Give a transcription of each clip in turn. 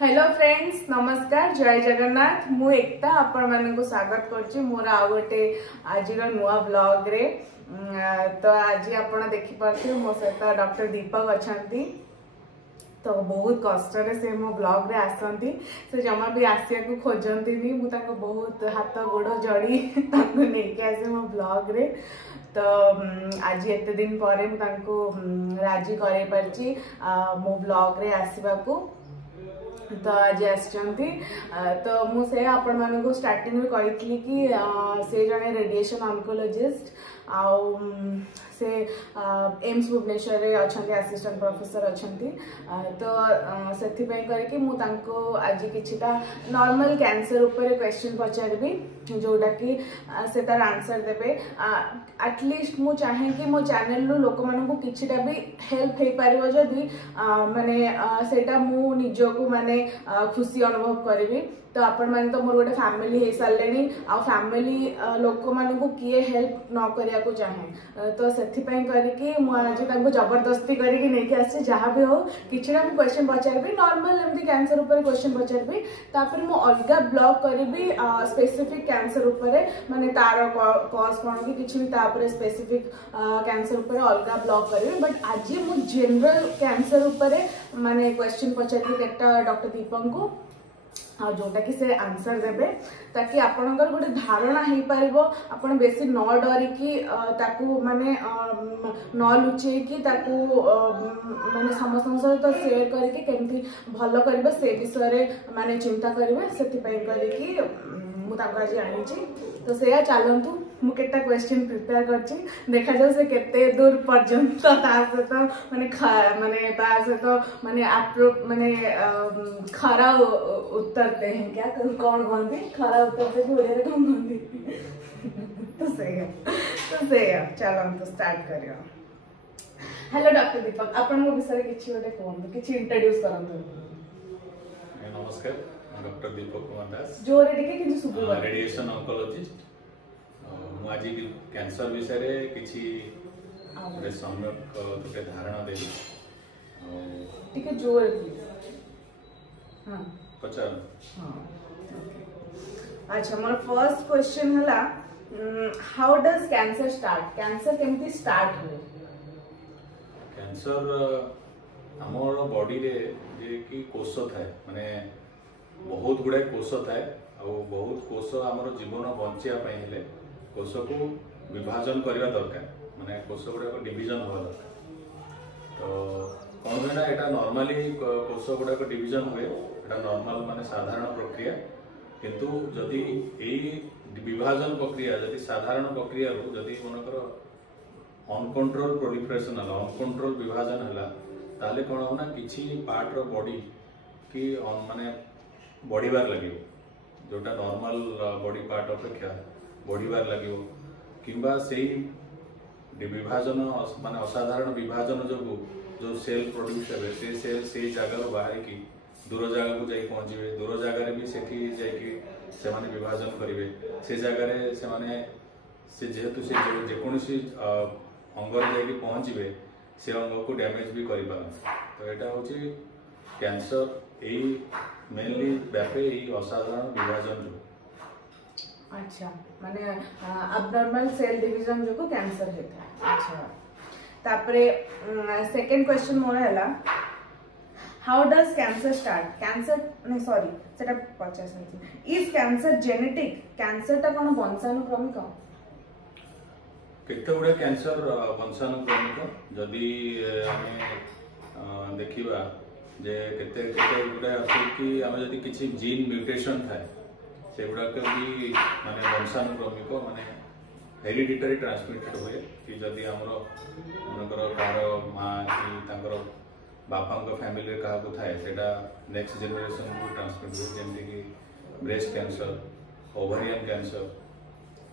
Hello friends, नमस्कार, जय जगन्नाथ। मु एकता आपण मानक स्वागत करछि मोर आ गोटे आज नुआ ब्लॉग रे। तो आज आपण देखि पार्थे मो सहित डॉक्टर दीपक अछंती। तो बहुत कष्ट से मो ब्लॉग रे आसंती। से जमा भी आसिया को खोजंती नी। मु ताको बहुत हाथ गोड़ जड़ी ताको नेके आसे मो ब्लॉग रे। तो आज एते दिन परे मु ताको राजी करे परछि मो ब्लॉग रे आसीबा को। तो आज आसचंती। तो मुझे आपण मानको स्टार्टिंग में कही कि से जने रेडिएशन ऑन्कोलॉजिस्ट आउ से एम्स भुवनेश्वर रे अछंती, असिस्टेंट प्रोफेसर अछंती। तो सेथि पई करके मु तांको आज किछिटा नॉर्मल कैंसर ऊपर क्वेश्चन पचारबी जोटा कि से तार आंसर देबे। एटलीस्ट मु चाहे कि मो चैनल रो लोक माननको किछिटा भी हेल्प हे पारिबो जदी माने सेटा मु निजको माने खुशी अनुभव करबी। तो आपण माने तो मोर गोटे फैमिली हे सालेनी आ फैमिली लोक माननको किए हेल्प न करिया को चाहे। तो सेथि पई करके मु आज तांको जबरदस्ती करके नेके आसे। जहां भी हो किछिना मु क्वेश्चन पचारबी, नॉर्मल एमती कैंसर ऊपर क्वेश्चन पचारबी। तापर मु अलगा ब्लॉग करबी स्पेसिफिक कैंसर ऊपर, माने तार कॉज कोन कि किछि भी तापर स्पेसिफिक कैंसर ऊपर अलगा ब्लॉग करबी। बट आज मु जनरल कैंसर ऊपर माने क्वेश्चन पचारबी केटा डॉक्टर दीपक को, जोटा कि से आंसर देबे ताकि आपनकर गोटे धारणा हे पारिबो। आपण बेसी न डरिकी ताकू माने न लुचेई कि ताकू माने समस्त सहित शेयर करके केमती भलो करबे से विषय रे माने चिंता करबे। सेति पई करके मु ताको आज आनिची। तो सेया चलंतु मु केटा क्वेश्चन प्रिपेयर करची, देखा जाऊ से केते दूर पर्यंत तासे तो माने माने तासे तो माने माने खरा उत्तरते हैं क्या, कौन कहते खरा उत्तरते ओडिया रे कौन कहते। तो सेया चलंतु स्टार्ट करियो। हेलो डॉक्टर दीपक, आपण को विषय किछि ओटे कोन किछि इंट्रोड्यूस करंतु। नमस्कार, डॉक्टर दीपक कुमार दास, जोरे टिके किछि सुबु रेडिएशन ऑन्कोलॉजिस्ट। मु आज कैंसर विषय रे किछि गोटे सम्यक गोटे धारणा देबी। टिके जोरे प्लीज। हां पचार। हां अच्छा, मोर फर्स्ट क्वेश्चन हला, how does cancer start? Cancer केमती स्टार्ट हो? कैंसर हमर बॉडी रे जे कि कोष थाए, माने बहुत गुडे कोष थाए आ बहुत कोष हमर जीवन बंचिया पई हेले कोष को विभाजन करबा दरकार, माने कोष गुडा को डिवीजन हो दरकार। तो कोन होना एटा नॉर्मली कोष गुडा को डिवीजन हुए, एटा नॉर्मल माने साधारण प्रक्रिया। किंतु जदि एई विभाजन प्रक्रिया जदि साधारण प्रक्रिया रो जदि मनकर अनकंट्रोल प्रोलिफरेशन हला, अनकंट्रोल विभाजन हला, ताले कोन होना किछि पार्ट रो बॉडी की माने बढ़िबार लगियो, जोटा नॉर्मल बॉडी पार्ट अपेक्षा बढ़िबार लगियो, किंबा सेई विभाजन माने असाधारण विभाजन जो सेल प्रोड्यूस हेबे से सेल से जगह रो बाहर की दूर जगह को जाई पहुंचबे। दूर जगह रे भी सेठी जाई कि से माने विभाजन करिवे। से जगह रे से माने से जेहेतु से जे कोनोसी अंग रे जाई कि पहुंचबे से अंग को डैमेज भी करि पारन। तो एटा होची कैंसर एई मेनली व्यापे एई असाधारण विभाजन जो। अच्छा, माने अबनॉर्मल सेल डिवीजन जो को कैंसर हेता है। अच्छा, तापरे सेकंड क्वेश्चन मोर हला, how does cancer start? Cancer नहीं सॉरी सेटा 50 इज कैंसर जेनेटिक? कैंसर ता कोन वंशानुक्रमिक? केते गुडे कैंसर वंशानुक्रमिक जदि हमें देखिबा जे केते केते गुडे अछि कि हम जदि किछि जीन म्यूटेशन थाए से गुडा के भी माने वंशानुक्रमिक माने हेरिडिटरी ट्रांसमिटेड होए। कि जदि हमरो मनकर कार मां कि तांकर बापा को फैमिली रे कहा को थाए सेटा नेक्स्ट जनरेशन को ट्रांसमिट हो, जेमति कि ब्रेस्ट कैंसर, ओवरियन कैंसर,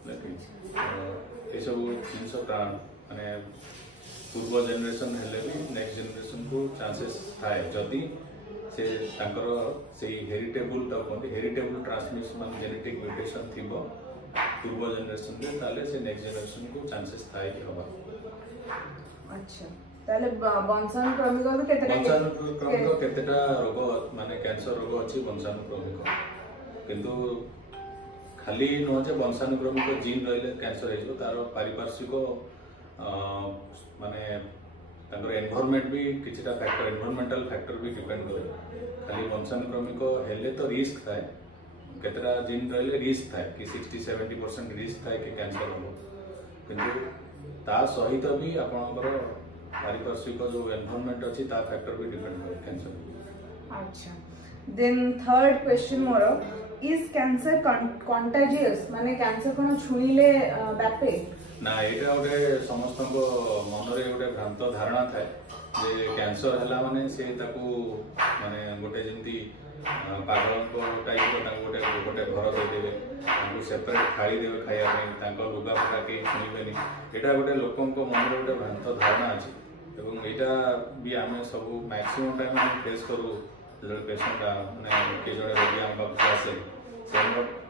लेकिन ए सब जिनस माने पूर्व जनरेशन हेले भी नेक्स्ट जनरेशन को चांसेस थाए जदि से तांकर से हेरिटेबल ता कोन हेरिटेबल ट्रांसमिशन मान जेनेटिक म्यूटेशन थिबो पूर्व जनरेशन रे, ताले से नेक्स्ट जनरेशन को चांसेस थाए कि होबा। अच्छा, ताले वंशानुक्रमिक भी केतेटा वंशानुक्रमिक केतेटा रोग माने कैंसर रोग अछि वंशानुक्रमिक किंतु खाली नुह जे वंशानुक्रमिक जीन रहिले कैंसर हेजो तार पारिपार्श्विक माने तांकर एनवायरनमेंट भी किछटा फैक्टर एनवायरमेंटल फैक्टर भी डिपेंड करे खाली वंशानुक्रमिक हेले तो रिस्क थाए केतेटा जीन रहिले रिस्क थाए कि 60-70% रिस्क थाए कि कैंसर हो किंतु ता सहित भी आपनकर पारिपार्श्विक जो एनवायरनमेंट अछि ता फैक्टर भी डिपेंड करे कैंसर। अच्छा देन थर्ड क्वेश्चन मोर इज कैंसर कंटाजियस माने कैंसर कोन छुईले व्यापे ना एटा ओटे समस्त को मन रे ओटे भ्रांत धारणा थाए जे कैंसर हला माने से ताकू माने गोटे जेंती पागल को टाइप को ताकू गोटे घर दे देबे ताकू सेपरेट थाली देबे खाया नै ताको लुगा पटा के छुईबेनी एटा गोटे लोकन को मन रे ओटे भ्रांत धारणा अछि एवं एटा भी आमे सब मैक्सिमम टाइम हम फेस करू जे पेशेंट माने के जड़े रोगी हम पास आसे से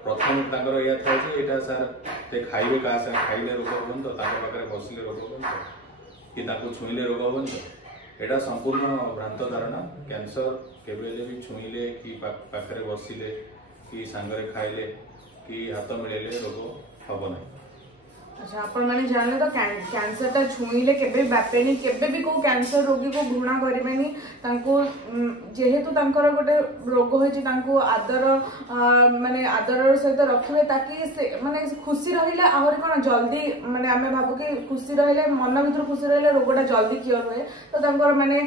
प्रथम ताकर या था जे एटा सर ते खाइबे का से खाइले रोग होबन तो ताकर पाखरे बसिले रोग होबन कि ताको छुईले रोग होबन एटा संपूर्ण भ्रांत धारणा कैंसर केबेले भी छुईले कि पाखरे बसिले कि सांगरे खाइले कि हाथ मिलेले रोग होबन। अच्छा आपण माने जानले तो कैंसर ता छुईले केबे व्यापेनी केबे भी को कैंसर रोगी को घृणा करिबेनी तांको जेहेतु तांकर गोटे रोग होय जे तांको आदर माने आदर सहित रखिबे ताकि से माने खुशी रहिला आहुर कोन जल्दी माने आमे भाबो कि खुशी रहिले मन भीतर खुशी रहिले रोगटा जल्दी क्योर होय तो तांकर माने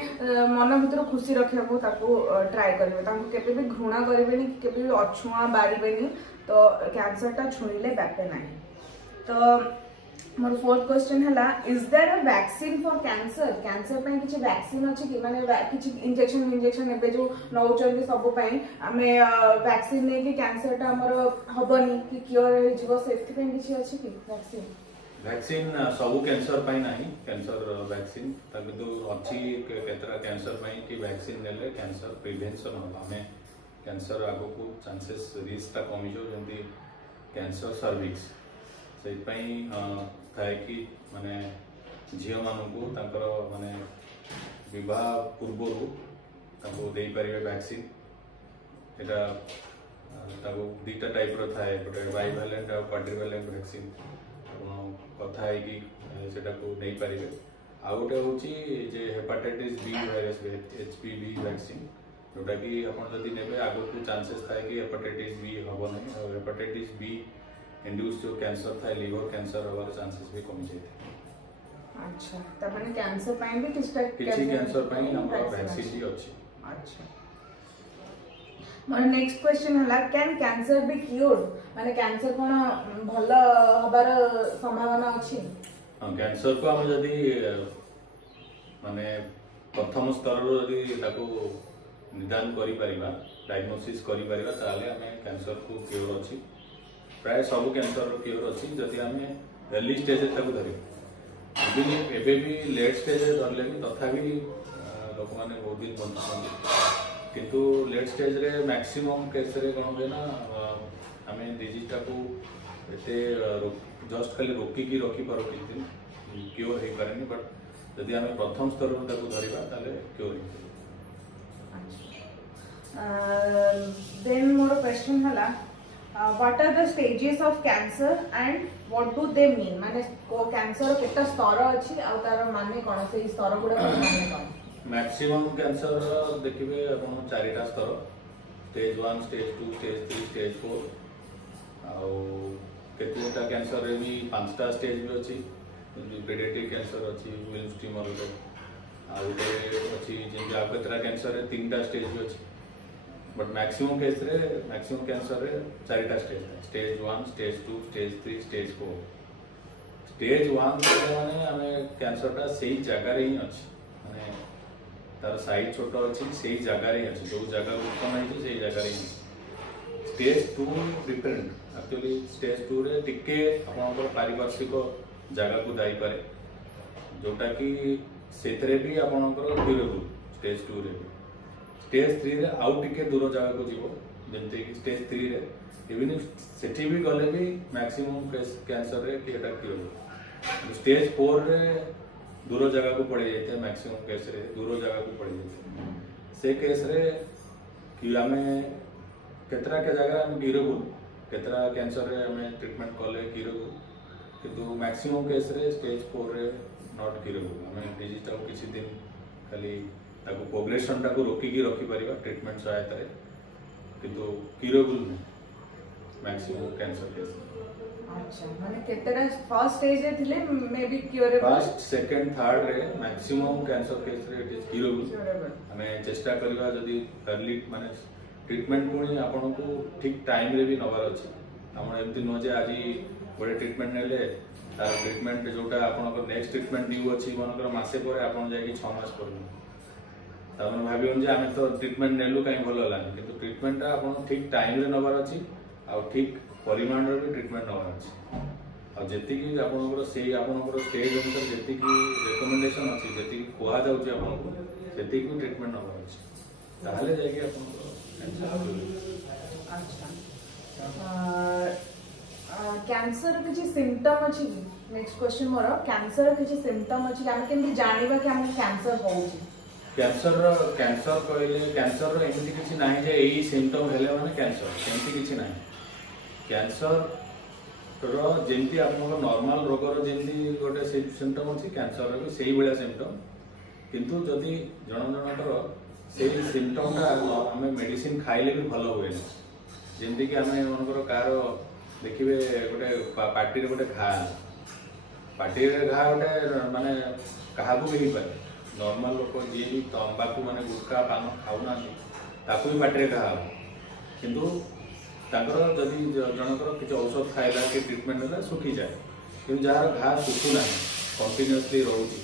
मन भीतर खुशी रखिबो ताको ट्राई करिवे तांको केबे भी घृणा करिबेनी केबे भी अछुआ बारिबेनी तो कैंसर ता छुईले व्यापे नाही। तो मोर फोर्थ क्वेश्चन हला is there a vaccine for cancer cancer पे किछि वैक्सीन अछि कि माने किछि इंजेक्शन एबे जो नौचन सब पई हमें वैक्सीन ने कि कैंसर ता हमर हबनी कि क्योर हे जीव सेफ्टी पे किछि अछि कि वैक्सीन सब कैंसर पई नाही कैंसर वैक्सीन तब तो अछि केतरा कैंसर पई कि वैक्सीन नेले कैंसर प्रिवेंशन हो हमें कैंसर आगो को चांसेस रिस्क ता कमी जो जंती कैंसर सर्विक्स से थाए कि माने झील मानू माने विवाह पूर्व दे पारे वैक्सीन एटा दुईटा टाइप रो थाए गोटे बाइवैलेंट और क्वाड्रिवैलेंट वैक्सीन कथा है कि सेटा को दे पारे आ गोटे होची जे hepatitis B virus HPV vaccine जोटा कि अपन जदी नेबे आगो को चांसेस थाए कि हेपाटाइटिस बी हबो नै और हेपाटाइटिस बी इंड्यूस जो कैंसर था लिवर कैंसर होवार चांसेस भी कम जाते। अच्छा त माने कैंसर पई भी किछि कैंसर पई हमर वैक्सीन भी अछि। अच्छा मोर नेक्स्ट क्वेश्चन हला कैन कैंसर बी क्योर्ड माने कैंसर कोन भलो हबार संभावना अछि। हां कैंसर को हम जदी माने प्रथम स्तर रो जदी ताको निदान करि परिबा डायग्नोसिस करि परिबा ताले हमें कैंसर को क्योर अछि प्राय सब कैंसर रो क्योर अछि जदी हमें अर्ली स्टेज तक धरि एबे भी लेट स्टेज धरले भी तथापि लोक माने बहुत दिन बंचुछन किंतु लेट स्टेज रे मैक्सिमम केस रे कोन होय ना हमें डिजीज टा को एते जस्ट खाली रोकी की रखी पारो किछ दिन क्योर हे पारेनी बट जदी हमें प्रथम स्तर रो ताको धरिबा ताले क्योर हे। देन मोर क्वेश्चन हला what are the stages of cancer and what do they mean माने को कैंसर केटा स्तर अछि आ तार माने कोन से स्तर गुडा माने कोन मैक्सिमम कैंसर देखिबे अपन चारिटा स्तर स्टेज 1 स्टेज 2 स्टेज 3 स्टेज 4 आ केतेटा कैंसर रे भी पांचटा स्टेज भी अछि पेडियाट्रिक कैंसर अछि विल्स ट्यूमर रो आ अछि जे केतरा कैंसर रे तीनटा स्टेज भी अछि बट मैक्सिमम केस रे मैक्सिमम कैंसर रे चारिटा स्टेज है stage 1 stage 2 stage 3 stage 4 stage 1 माने हमें कैंसर टा सही जगह रे ही अछि माने तार साइज छोटो अछि सही जगह रे अछि जो जगह उत्पन्न है सही जगह रे स्टेज 2 डिफरेंट एक्चुअली स्टेज 2 रे टिके आपनकर पारिपार्श्विक जगह को दाई पारे जोटा कि सेथरे भी आपनकर ड्यूरेबल स्टेज 2 रे स्टेज 3 रे आउ टिके दूर जगह को जीवो जेंते कि स्टेज 3 रे इवन सेठी भी गले भी मैक्सिमम कैंसर रे कि एटा क्योर स्टेज 4 रे दूर जगह को पड़ जाए मैक्सिमम केस रे दूर जगह को पड़ जाए से केस रे कि आम केतरा के जगह आम गिरबू केतरा कैंसर रे आम ट्रीटमेंट कले गिरबू किंतु मैक्सिमम केस रे स्टेज 4 रे नॉट गिरबू आम डिजिटल किसी दिन खाली ताको प्रोग्रेशन टाको रोकिकी रखी परिबा ट्रीटमेंट सहायता रे किंतु गिरबू मैक्सिमम कैंसर केस अच्छा माने केतेडा फर्स्ट स्टेज रे थिले may be curable first second third रे मैक्सिमम कैंसर केस रे इट इज क्यूरेबल हमें चेष्टा करबा जदी अर्ली माने ट्रीटमेंट पुणी आपन को ठीक टाइम रे भी नबार अछि हमर एमति न जे आजि बडे ट्रीटमेंट नेले तार ट्रीटमेंट जोटा आपन को नेक्स्ट ट्रीटमेंट ड्यू अछि मनकर मासे परे आपन जाय कि 6 मास करबो तामन भाबियोन जे आमे तो ट्रीटमेंट नेलु काई भलो लानी किंतु ट्रीटमेंट आपन ठीक टाइम रे नबार अछि आ ठीक परिमाण रे भी ट्रीटमेंट नबार अछि आ जेति कि आपन को सेही आपन को स्टेज अनुसार जेति कि रिकमेंडेशन अछि जेति कि कोहा जाउछि आपन को सेति कि ट्रीटमेंट नबार अछि ताहले जाय कि आपन को अच्छा कैंसर किछि सिम्पटम अछि नेक्स्ट क्वेश्चन मोर कैंसर किछि सिम्पटम अछि हम केमि जानिबा कि हम कैंसर होउछि कैंसर कहले कैंसर एमती किछि नाही जे एही सिम्पटम हेले माने कैंसर एमती किछि नाही कैंसर रो जेमती आपन नॉर्मल रोग रो जेमती गोटे सिम्पटम अछि कैंसर रो भी सेही बेला सिम्पटम किंतु जदी जण जणकर सेही सिम्पटम ता हमें मेडिसिन खाइले भी भलो होए जेमती कि हमें मनकर कार देखिबे गोटे पार्टी रे गोटे घा पार्टी रे घा गोटे माने कहा को भी पारे नॉर्मल लोक जे भी तंबाकू माने गुटखा पान खाउना ताकू भी पार्टी रे घा किंतु ताकर जदी जनकर किछ औषध खाइला के ट्रीटमेंट होला सुखी जाए किंतु जार घा सुखु ना कंटीन्यूअसली रहउची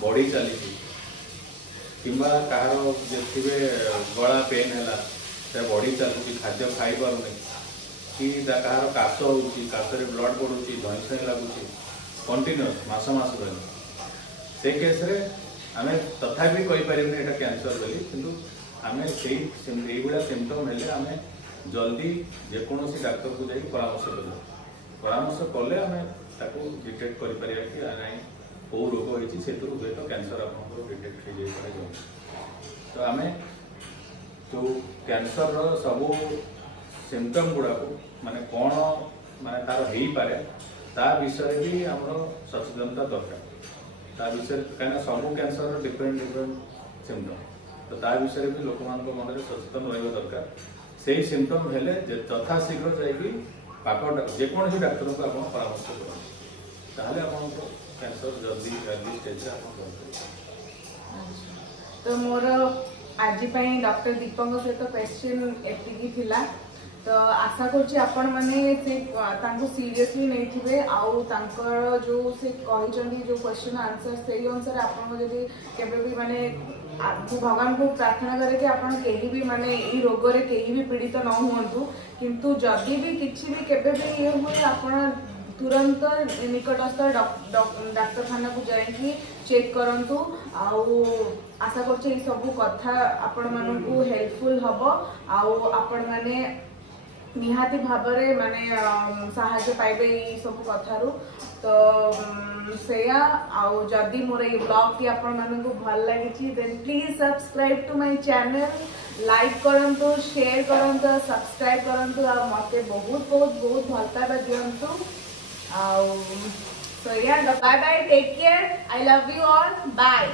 बॉडी चली किंबा कहार देखिए गला पेन है बॉडी चलुची खाद्य खाई पार कि कहार काश होशे ब्लड पड़ुची धई सही लगुच कंटिन्यूअस मास मास रही से केस रे आम तथापि कहीपर कैंसर बोली किंतु आम से सिम्पटम हेले आम जल्दी जेकोसी डाक्तर को जाई परामर्श कले आम डिटेक्ट कर कौ रोग होती से हुए तो कैंसर आप डिटेक्ट हो जाए तो आम जो कैंसर सबू सिम्पटम गुड़ा को माने कौन माने तार हो पारे ता विषय भी आम सचेतनता दरकार ता विषय कहीं सबू कैंसर डिफरेंट डिफरेंट सिम्पटम तो ता विषय भी लोक मान मन में सचेतन रहा दरकार से ही सिम्पटम हेले तथा शीघ्र जाकि पाक जेकोसी डाक्तर को आप परामर्श करें आप कैंसर जल्दी अर्ली स्टेज तो मोर आज डॉक्टर दीपक सहित क्वेश्चन एतिकी थिला तो आशा करछि आपण माने से तांको सीरियसली नहीं थिबे आउ तांकर जो से कहिचंदी जो क्वेश्चन आंसर सेही अनुसार आपण जदी केबे भी माने भगवान को प्रार्थना करे कि आपण केही भी माने ई रोग रे केही भी पीड़ित न हुंतु किंतु जदी भी किछि भी केबे भी ये हुए आपण तुरंत निकटस्थ डाक्तरखाना को जाइए चेक करंतु आउ आशा करछे सब कथा आपण मानकु हेल्पफुल हबो आउ आपण माने निहाती भाबरे माने सहायता पाइबे ई सब कथारु तो सेया आउ जदी मोर ये ब्लॉग की आपण मानकु भल लागिछि then please subscribe to my channel like करंतु शेयर करंतु सब्सक्राइब करंतु आ मते बहुत बहुत बहुत भलता दियंतु so yeah, bye bye, take care, I love you all, bye.